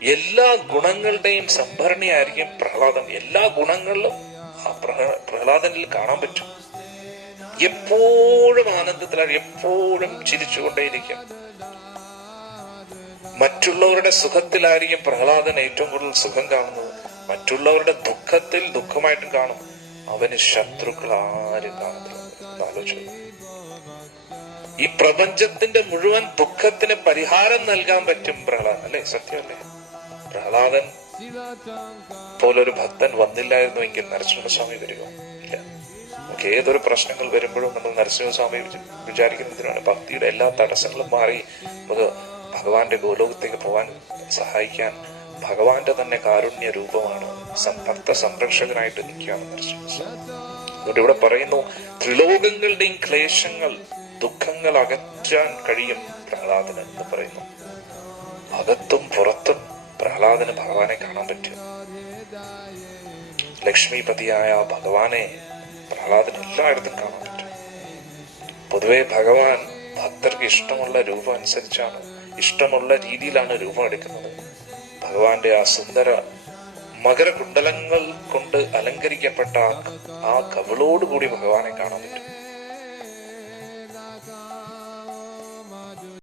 എല്ലാ ഗുണങ്ങളുടെയും സംഭരണിയായിരിക്കും പ്രഹ്ലാദൻ. എല്ലാ ഗുണങ്ങളിലും ആ പ്രഹ്ലാദനിൽ കാണാൻ പറ്റും. എപ്പോഴും ആനന്ദത്തിലാണ്, എപ്പോഴും ചിരിച്ചുകൊണ്ടേയിരിക്കും. മറ്റുള്ളവരുടെ സുഖത്തിലായിരിക്കും പ്രഹ്ലാദൻ ഏറ്റവും കൂടുതൽ സുഖം കാണുന്നത്. മറ്റുള്ളവരുടെ ദുഃഖത്തിൽ ദുഃഖമായിട്ടും കാണും. അവന് ശത്രുക്കൾ ആരും കാണത്തില്ല. ആലോചിച്ചു, ഈ പ്രപഞ്ചത്തിന്റെ മുഴുവൻ ദുഃഖത്തിന് പരിഹാരം നൽകാൻ പറ്റും പ്രഹ്ലാദൻ. അല്ലെ? സത്യമല്ലേ? പ്രഹ്ലാദൻ പോലൊരു ഭക്തൻ വന്നില്ലായിരുന്നുവെങ്കിൽ നരസിംഹസ്വാമി വരുമോ? ഇല്ല. നമുക്ക് ഏതൊരു പ്രശ്നങ്ങൾ വരുമ്പോഴും നമ്മൾ നരസിംഹസ്വാമി വിചാരിക്കുന്നതിനാണ്. ഭക്തിയുടെ എല്ലാ തടസ്സങ്ങളും മാറി നമുക്ക് ഭഗവാന്റെ ഗോലോകത്തേക്ക് പോകാൻ സഹായിക്കാൻ ഭഗവാന്റെ തന്നെ കാരുണ്യ രൂപമാണ്. ഭക്ത സംരക്ഷകനായിട്ട് നിൽക്കുകയാണ് നരസിംഹസ്വാമി. അതുകൊണ്ട് ഇവിടെ പറയുന്നു, ത്രിലോകങ്ങളുടെയും ക്ലേശങ്ങൾ, ദുഃഖങ്ങൾ അകറ്റാൻ കഴിയും പ്രഹ്ലാദന് എന്ന് പറയുന്നു. അകത്തും പുറത്തും പ്രഹ്ലാദന് ഭഗവാനെ കാണാൻ പറ്റും. ലക്ഷ്മിപതിയായ ഭഗവാനെ പ്രഹ്ലാദന് എല്ലായിടത്തും കാണാൻ പറ്റും. പൊതുവെ ഭഗവാൻ ഭക്തർക്ക് ഇഷ്ടമുള്ള രൂപം അനുസരിച്ചാണ്, ഇഷ്ടമുള്ള രീതിയിലാണ് രൂപം എടുക്കുന്നത്. ഭഗവാന്റെ ആ സുന്ദര മകരകുണ്ടലങ്ങൾ കൊണ്ട് അലങ്കരിക്കപ്പെട്ട ആ കവിളോടുകൂടി ഭഗവാനെ കാണാൻ പറ്റും.